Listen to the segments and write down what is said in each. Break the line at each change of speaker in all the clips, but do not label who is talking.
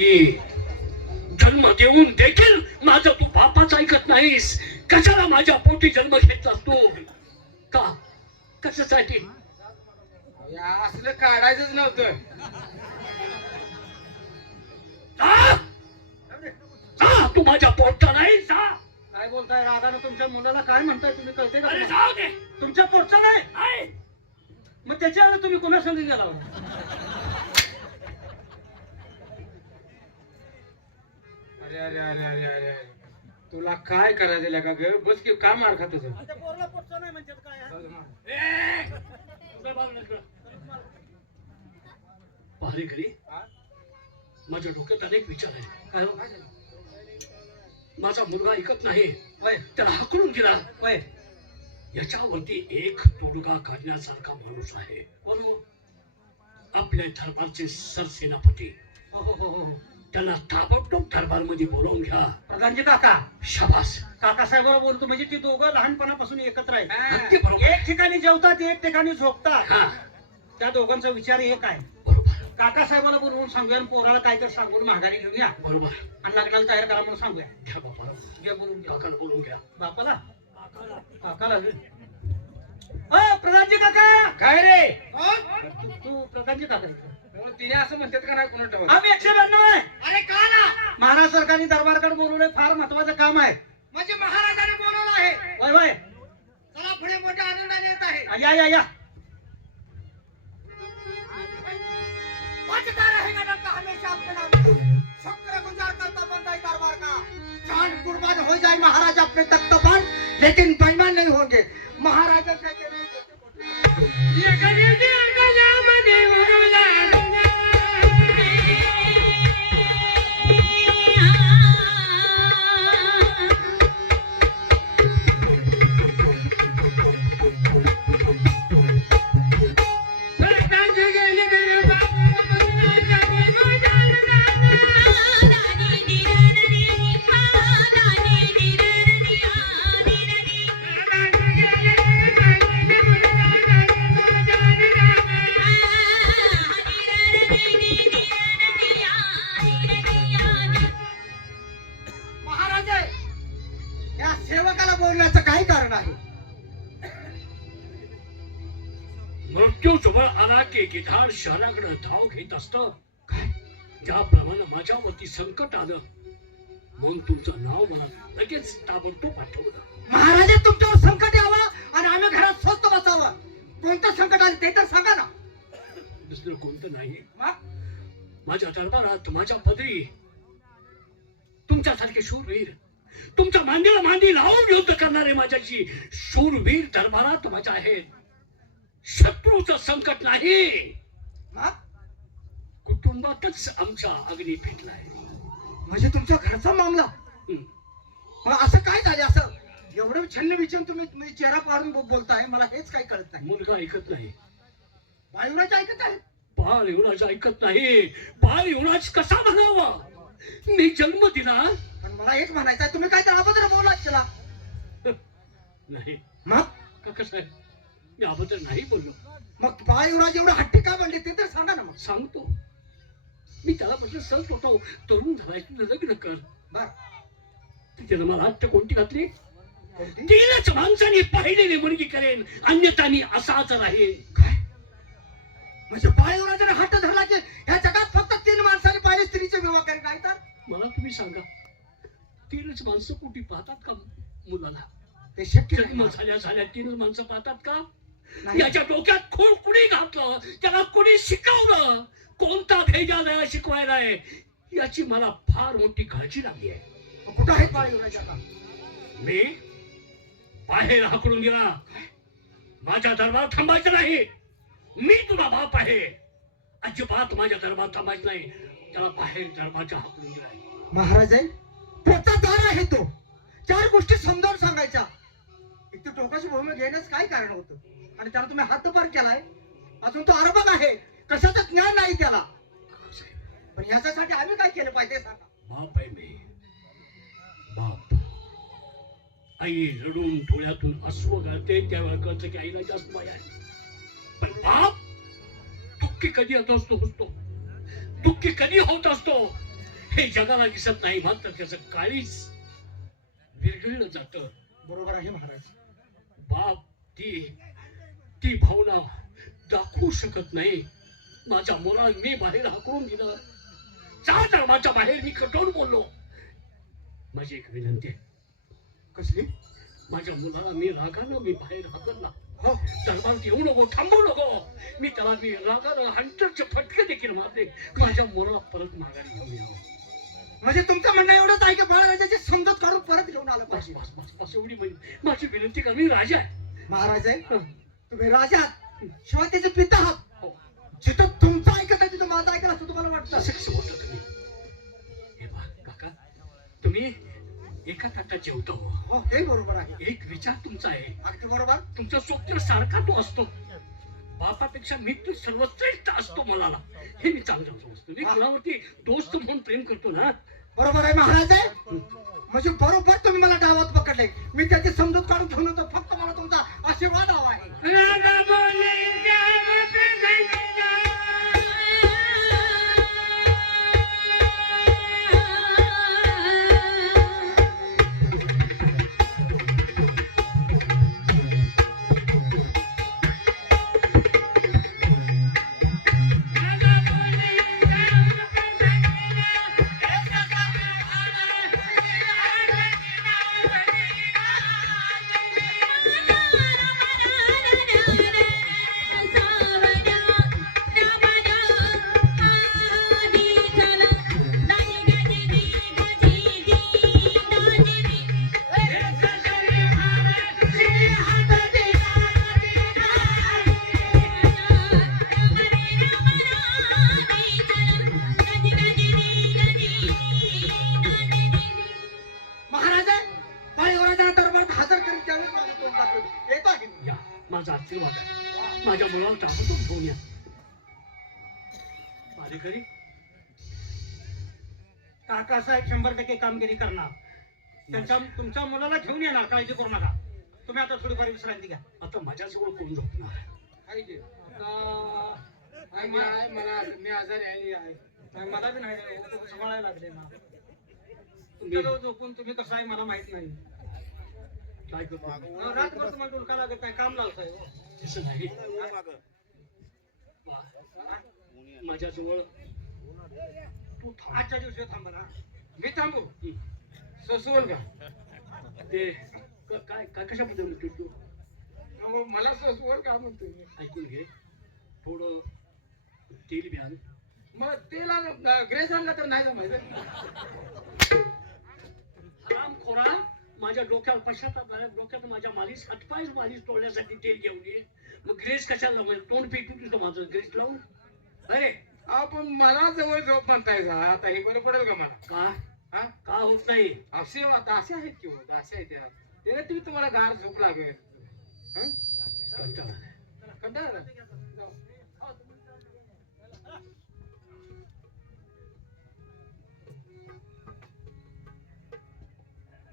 की जन्म देऊन देखील माझं तू बापाच ऐकत नाहीस. कशाला माझ्या पोटी जन्म घेतलास तू? का? कशासाठी?
असलं काढायचंच नव्हतं.
तू माझ्या पोटचा नाही जा
काय बोलताय राधानं तुमच्या मुलाला काय म्हणताय तुम्ही कळते का
अरे
तुम्हाला?
जाऊ दे.
तुमच्या पोटचा नाही. मग त्याच्या तुम्ही कोणा संधी गेला
अरे अरे अरे अरे अरे अरे. तुला काय करायचं का ग? बस की का मार खात होतं
त्या पोरला पोटचा नाही काय हा?
माझ्या डोक्यात अनेक विचार आहेत.
काय हो?
माझा मुलगा ऐकत नाही. त्याला हाकलून दिला.
होय.
याच्यावरती एक तोडगा काढण्यासारखा माणूस आहे.
कोण हो?
आपल्या दरबारचे सरसेनापती.
हो हो हो हो हो.
त्यांना ताबडतोब दरबारमध्ये बोलावून घ्या.
प्रधानजी काका.
शाबास.
काका साहेबांना बोलतो म्हणजे ती दोघं लहानपणापासून एकत्र आहेत.
हा.
अगदी बरोबर.
एक ठिकाणी जेवतात एक ठिकाणी झोपतात.
हा.
त्या दोघांचा विचार एक आहे.
बरोबर.
काका साहेबाला बोलवून सांगूया आणि पोराला काहीतरी सांगून माघारी घेऊन या.
बरोबर.
आणि लग्नाला तयार करा म्हणून सांगूया.
घ्या बाबा.
घे बोलून घ्या.
काकाला बोलवून घ्या.
बापाला? काकाला अ प्रधानजी काका!
काय रे?
तू तू प्रधानजी काका.
तिने असं म्हणतात का नाही कोणा
आम्ही एकशे ब्याण्णव आहे.
अरे का ना
महाराज सरकारने दरबारकडे बोलवलंय फार महत्वाचं काम आहे.
म्हणजे महाराजाने बोलवलं आहे.
वय वय.
चला पुढे मोठ्या आनंदाने येत आहे.
या या या.
बचता रहेगा डंका हमेशा अपने नाम। शुक्र गुजार करता बनता है दरबार का। जान कुर्बान हो जाए महाराज अपने तख्त पर लेकिन बेईमान नहीं होंगे। महाराजा कहते नहीं महाराज
म्हणून तुमचं नाव मला लगेच ताबडतोब पाठवलं
महाराज तुमच्यावर संकट यावं आणि आम्ही घरात स्वस्त बसावं. कोणतं संकट आलं ते तर सांगा ना.
दुसरं कोणतं नाही? माझ्या दरबारात माझ्या पदरी तुमच्यासारखे शूरवीर तुमच्या मांडीला मांडी लावून युद्ध करणारे माझ्याशी शूरवीर दरबारात माझ्या आहेत. शत्रूचं संकट नाही? कुटुंबातच आमच्या अग्नी पेटलाय
म्हणजे तुमच्या घरचा मामला. मग असं काय झालं? असं एवढं छन्न विचारून तुम्ही तुम्ही चेहरा पाडून बोलताय. मला हेच काय कळत नाही.
मुलगा ऐकत नाही.
वायुराज ऐकत आहे?
बाळ युवराज ऐकत नाही. बाळ युवराज कसा म्हणावा? मी जन्म दिला.
पण मला एक म्हणायचं आहे तुम्ही काय तर अभद्र बोला त्याला
नाही.
मग?
काका साहेब मी अबद्दल नाही बोललो.
मग वायुराज एवढं हट्टी का बनले? ते तर सांगा ना मग.
सांगतो. मी त्याला म्हटलं सर तो तरुण झालाय तुझं लग्न कर.
बर.
मला हट्ट कोणती घातली?
कोणती?
तीनच माणसाने पाहिलेली मुलगी करेन अन्यथा मी असाच राहीन.
काय? म्हणजे वायुराजाने हट्ट धरला की ह्या जगात फक्त तीन माणसाने पाहिले स्त्रीचे विवाह करेल नाही तर?
मला तुम्ही सांगा तीनच माणसं कुठे पाहतात का मुलाला?
ते शक्य
जन्म
नाही.
झाल्या झाल्या तीनच माणसं पाहतात का?
नाही.
याच्या डोक्यात खूण कुणी घातलं? त्याला कुणी शिकवलं? कोणता भेजाला शिकवायला आहे? याची मला फार मोठी काळजी लागली आहे.
कुठं वायुराज आता?
मी बाहेर हाकलून गेला. माझ्या दरबार थांबायचं नाही. मी तुला बाप आहे. अजिबात माझ्या दरबार थांबायचं नाही. त्याला बाहेर दरबारच्या हाकलून गेलाय
महाराज आहे पोटादार आहे तो. चार गोष्टी समजावून सांगायच्या. एक तर टोकाची भूमी घेण्यास काय कारण होतं? आणि त्याला तुम्ही हातभार केलाय. अजून तो अरबक आहे. कशाचं ज्ञान नाही त्याला? पण याच्यासाठी आम्ही काय केलं पाहिजे सांगा.
बाप आहे मी. बाप. आई रडून डोळ्यातून अश्व घालते त्यावेळेला कळतं की आईला जास्त माया आहे. पण बाप दुःखी कधी होत असतो असतो दुःखी कधी होत असतो?
हे जगाला दिसत नाही मात्र त्याचं काळीच विरघळलं जात.
बरोबर आहे महाराज.
बाप ती ती भावना दाखवू शकत नाही. माझ्या मुला मी बाहेर हाकलून दिलं. जा धर्माच्या बाहेर मी कटोन बोललो. माझी एक विनंती आहे.
कसली?
माझ्या मुलाला मी रागानं मी बाहेर हाकलला.
हो.
दरबारात येऊ नको थांबू नको. मी त्याला मी रागानं हंटरचे फटके देखील मारले. माझ्या मुलाला परत माघारी घेऊन यावं.
म्हणजे तुमचं म्हणणं एवढंच आहे की बाळराजाची समजत काढून परत घेऊन आलं पाहिजे.
बस बस बस एवढी माझी माझी विनंती कर मी राजा आहे.
महाराज आहे. तुम्ही राजा आहात. शिवाय त्याचे पिता आहात.
हो.
जिथं
एका ताटात जेवतो
हो हे बरोबर आहे.
एक विचार तुमचा आहे.
अगदी बरोबर.
तुमचा स्वप्न सारखा तो असतो. बापापेक्षा मित्र सर्वश्रेष्ठ असतो मनाला. हे मी चांगलं समजतो. मी कुणावरती दोस्त म्हणून प्रेम करतो ना?
बरोबर आहे महाराज म्हणजे बरोबर तुम्ही मला डावात पकडले. मी त्याची समजूत काढून ठेवून होतो. फक्त मला तुमचा आशीर्वाद हवा आहे. माझा
आशीर्वाद आहे. माझ्या मुलाला ताबडतोब घेऊन या. मारेकरी
काका साहेब शंभर टक्के कामगिरी करणार. त्यांच्या तुमच्या मुलाला घेऊन येणार काळजी करू नका. तुम्ही आता थोडीफार विश्रांती घ्या.
आता माझ्याजवळ कोण झोपणार
मला मी आजारी आहे
मला बी नाही सांभाळायला लागले ना तुमच्याजवळ झोपून तुम्ही कसं आहे मला माहीत नाही.
काय करतो
अं, तुम्हाला डोलका लागत काय काम लावत आहे हो.
तसं नाही वा. माझ्याजवळ तू थांब
आजच्या दिवशी थांबा ना
मी थांबू
हं.
ससवल का
ते क- काय काय कशाबद्दल म्हणतो तू
अहो, मला ससवल का म्हणतोय मी?
ऐकून घे थोडं तेल ब्यान
मग तेला ग्रेस आणला तर नाही जमायचं
हराम खोरा माझ्या डोक्यावर पश्चाताप आला. डोक्यात माझ्या मालीस हातपाय मालीस तोडण्यासाठी तेल घेऊन ये. मग ग्रेस कशाला लावलं तोंड पेटू तुझं माझं. ग्रेस लावून? अरे!
आपण मला जवळ झोप म्हणताय का आता हे बरं पडेल का मला?
का?
हा?
का होत नाही?
असे दासे आहेत की हो दासे आहेत. त्या त्याने तुम्ही तुम्हाला गार झोप लागेल. हं?
कंटाळा.
कंटाळा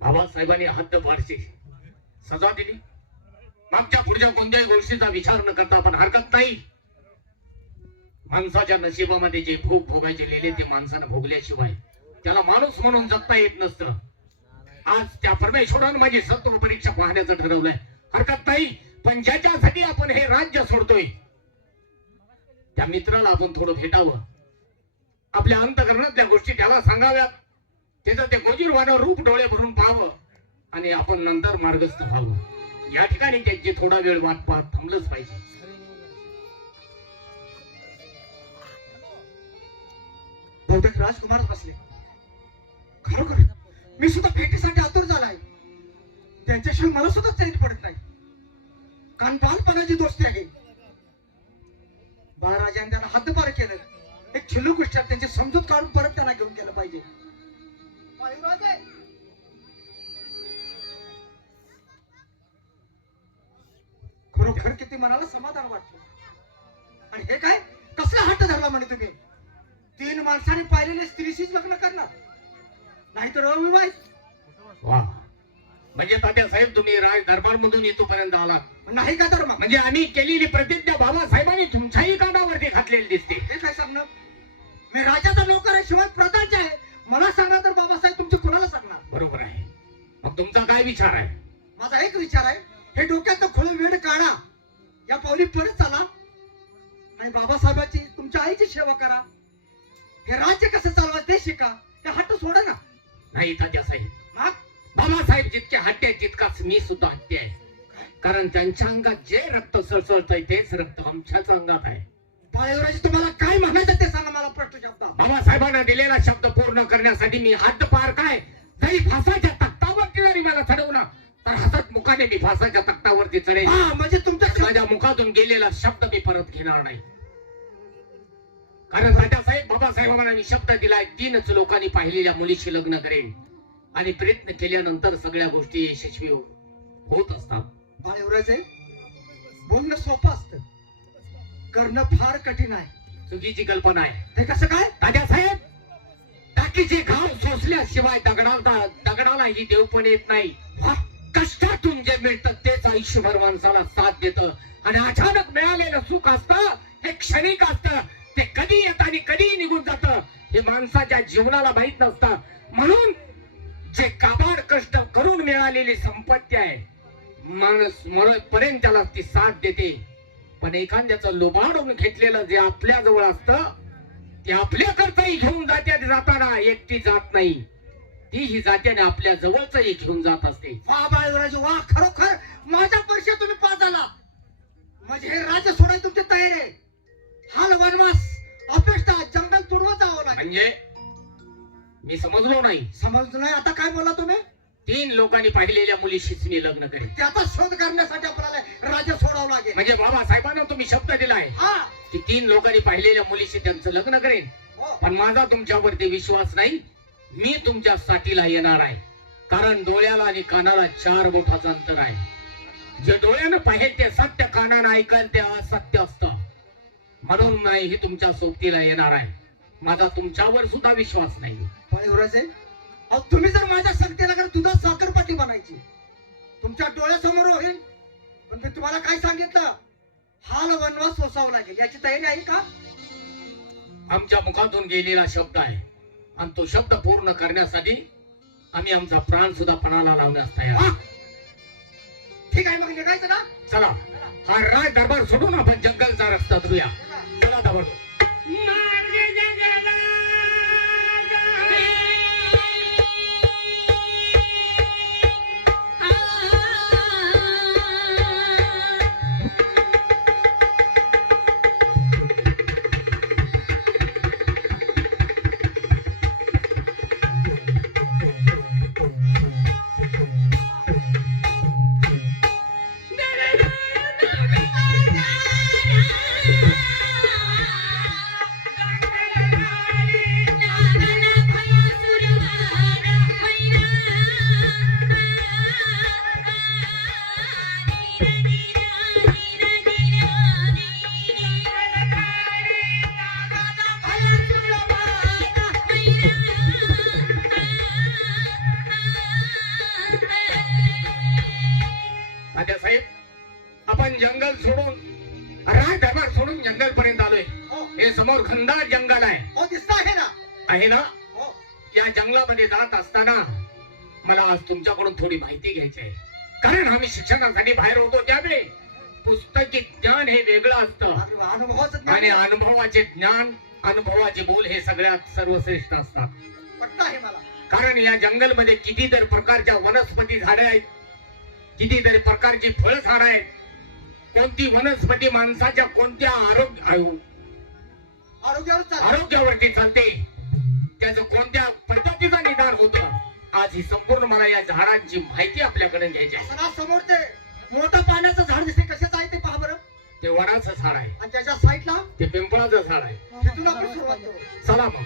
बाबासाहेबांनी हद्दपारची सजा दिली. मागच्या पुढच्या कोणत्याही गोष्टीचा विचार न करता आपण हरकत नाही. माणसाच्या नशिबामध्ये जे भोग भोगायचे लिहिले ते माणसानं भोगल्याशिवाय त्याला माणूस म्हणून जगता येत नसतं. आज त्या परमेश्वरानं माझी सत्व परीक्षा पाहण्याचं ठरवलंय. हरकत नाही पण ज्याच्यासाठी आपण हे राज्य सोडतोय त्या मित्राला आपण थोडं भेटावं. आपल्या अंतकरणातल्या गोष्टी त्याला सांगाव्यात. त्याचं ते गोजीरवानं रूप डोळे भरून पाहावं आणि आपण नंतर मार्गस्थ व्हावं. या ठिकाणी त्यांची थोडा वेळ वाट पाहत थांबलंच पाहिजे.
बहुतेक राजकुमार बसले. खरोखर मी सुद्धा भेटीसाठी आतुर झालाय. त्यांच्याशिवाय मला सुद्धा चैन पडत नाही. कारण बालपणाची दोस्ती आहे. बाळराजांनी त्यांना हद्दपार केलं एक छिल्लू गोष्ट त्यांची समजूत काढून परत त्यांना घेऊन गेलं पाहिजे. खरोखर किती मनाला समाधान वाटलं. आणि हे काय? कसला हट्ट धरला म्हणे तुम्ही? तीन माणसाने पाहिलेल्या स्त्रीशीच लग्न करणार. नाहीतर अविवाहित.
वा. म्हणजे तात्या साहेब तुम्ही राज दरबार मधून इथपर्यंत आलात.
नाही का तर मग?
म्हणजे आम्ही केलेली प्रतिज्ञा बाबासाहेबांनी तुमच्याही कानावरती घातलेली दिसते.
हे काय सांगणं? मी राजाचा नोकर आहे शिवाय
विचार आहे.
माझा एक विचार आहे हे डोक्यात खोल वेळ काढा. या पावली परत चाला. आणि बाबासाहेबांची तुमच्या आईची सेवा करा. हे राज्य कसं चालवायचं ते शिका. ते हट्ट सोडा ना.
नाही
मग?
बाबासाहेब जितके हट्टे आहेत तितकाच मी सुद्धा हट्टे आहे. कारण त्यांच्या अंगात जे रक्त सळसळतंय तेच रक्त आमच्याच अंगात आहे.
बाळेवराजी तुम्हाला काय म्हणायचं ते सांगा मला प्रश्न शब्दात.
बाबासाहेबांना दिलेला शब्द पूर्ण करण्यासाठी मी हद्द पार काय? जरी फासाच्या तख्तावरती जरी मला चढवलं तर हसत मुखाने मी फासाच्या तख्तावरती चढेल
हा म्हणजे तुमच्या
माझ्या मुखातून गेलेला शब्द मी परत घेणार नाही. कारण राजासाहेब बाबासाहेबांना मी शब्द दिलाय. तीनच लोकांनी पाहिलेल्या मुलीशी लग्न करेन. आणि प्रयत्न केल्यानंतर सगळ्या गोष्टी यशस्वी हो- होत असतात.
बाळेवराजे बोलणं सोपं असतं. करणं फार कठीण आहे.
चुकीची कल्पना आहे.
ते कसं काय?
राजासाहेब बाकीचे घाव सोसल्याशिवाय दगडाला दगडालाही देव पण येत नाही. कष्टातून जे मिळतं तेच आयुष्यभर माणसाला साथ देत. आणि अचानक मिळालेलं सुख असतं हे क्षणिक असतं ते कधी येत आणि कधी निघून जात हे माणसाच्या जीवनाला माहीत नसतं. म्हणून जे काबाड कष्ट करून मिळालेली संपत्ती आहे माणूस मरेपर्यंत त्याला ती साथ देते. पण एखाद्याचं लोबाडून घेतलेलं जे आपल्या जवळ असतं ते आपल्याकडचंही घेऊन जात्यात जाताना एकटी जात नाही. तीही जात्याने आपल्या जवळचंही घेऊन जात असते.
वा बाळेवराजे वा खरोखर माझ्या परीक्षेत तुम्ही पास झाला. म्हणजे हे राज्य सोडायची तुमची तयारी आहे. हाल वनवास अपेक्षा जंगल तुडवत जावं लागेल.
म्हणजे मी समजलो नाही.
समजलं नाही. आता काय बोला तुम्ही?
तीन लोकांनी पाहिलेल्या मुलीशीच मी लग्न करेन.
त्याचा शोध करण्यासाठी आपल्याला राज्य सोडावं लागेल.
म्हणजे बाबासाहेबांना तुम्ही शब्द दिलाय.
हा.
की तीन लोकांनी पाहिलेल्या मुलीशी त्यांचं लग्न करेन.
हो.
पण माझा तुमच्यावरती विश्वास नाही. मी तुमच्या साथीला येणार आहे. कारण डोळ्याला आणि कानाला चार बोटाचं अंतर आहे. जे डोळ्यानं पाहेल ते सत्य कानानं ऐकल ते असत्य असतं. म्हणून नाही तुमच्या सोबतीला येणार आहे. माझा तुमच्यावर सुद्धा विश्वास नाही.
तुम्ही जर माझ्या संगतीला जर दुधात साखरपट्टी बनायची तुमच्या डोळ्यासमोर होईल. पण मी तुम्हाला काय सांगितलं? हाल वनवास सोसावं लागेल. याची तयारी आहे का?
आमच्या मुखातून गेलेला शब्द आहे. आणि तो शब्द पूर्ण करण्यासाठी आम्ही आमचा प्राण सुद्धा पणाला लावण्यास तयार
हा? ठीक आहे मग निघायचं ना
चला. हा राज दरबार सोडून आपण जंगलचा रस्ता धरूया. चला. दबडो साहेब आपण जंगल सोडून राज दरबार सोडून जंगल पर्यंत आलोय.
हो.
हे समोर खंदार जंगल आहे.
हो दिसत आहे ना.
आहे ना?
हो.
या जंगलामध्ये जात असताना मला आज तुमच्याकडून थोडी माहिती घ्यायची आहे. कारण आम्ही शिक्षणासाठी बाहेर होतो त्यावेळी. पुस्तकी ज्ञान हे वेगळं असतं. आणि अनुभवाचे ज्ञान अनुभवाचे बोल हे सगळ्यात सर्वश्रेष्ठ असतात. कारण या जंगलमध्ये कितीतरी प्रकारच्या वनस्पती झाडे आहेत. कितीतरी प्रकारची फळ झाडं आहेत. कोणती वनस्पती माणसाच्या कोणत्या आरोग्य आयु-
आरोग्यावर चालतं.
आरोग्यावरती चालते. त्याचं कोणत्या पद्धतीचं निदान होतं? आज ही संपूर्ण मला या झाडांची माहिती आपल्याकडे घ्यायची आहे.
समोर ते मोठं पाण्याचं झाड दिसते. कशाचं आहे ते पहा बरं.
ते वडाचं झाड आहे.
आणि त्याच्या साईडला
ते पिंपळाचं झाड आहे.
तिथून आपण सुरुवात करू.
चला मग.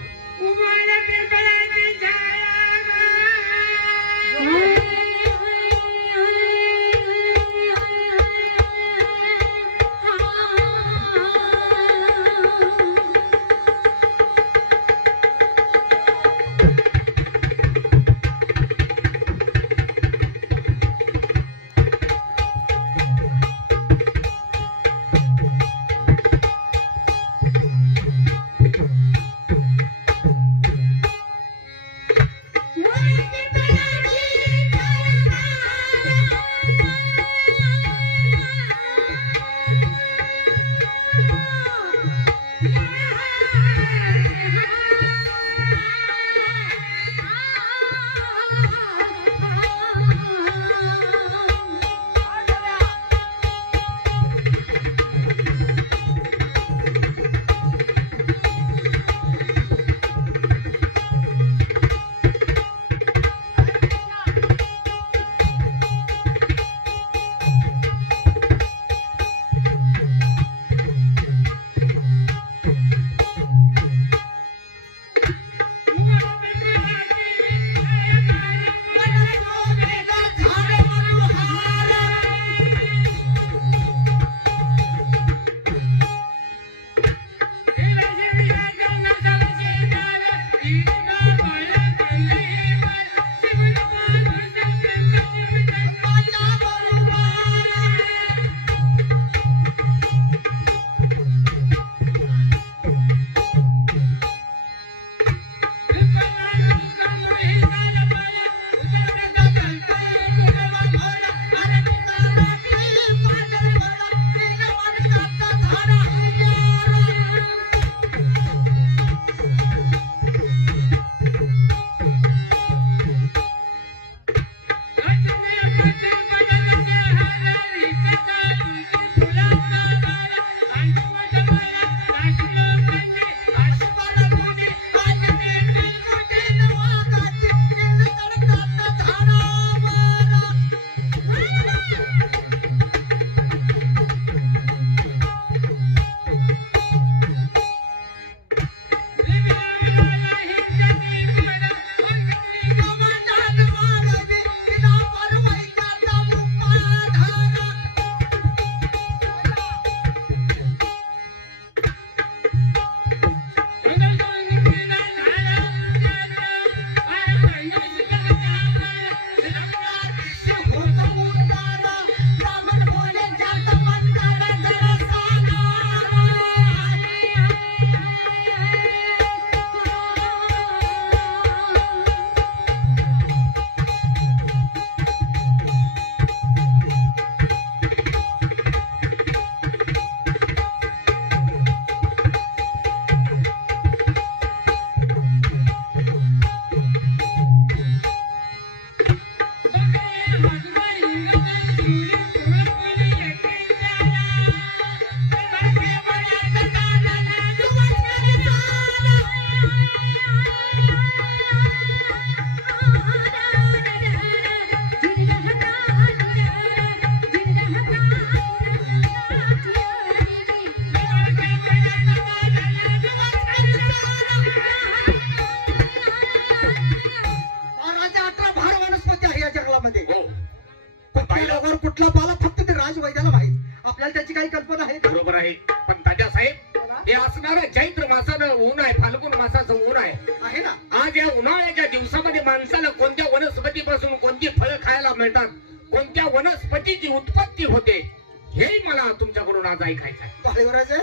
म्हणून
आज ऐकायचा आहे.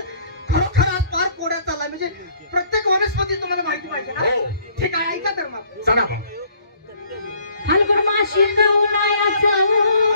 खरोखर आज फार कोड्या चालला म्हणजे प्रत्येक वनस्पती तुम्हाला माहिती पाहिजे ना?
हो.
ठीक आहे ऐका तर मग?
चला भाऊ
हलगुड माशी उन्हाळ्याचं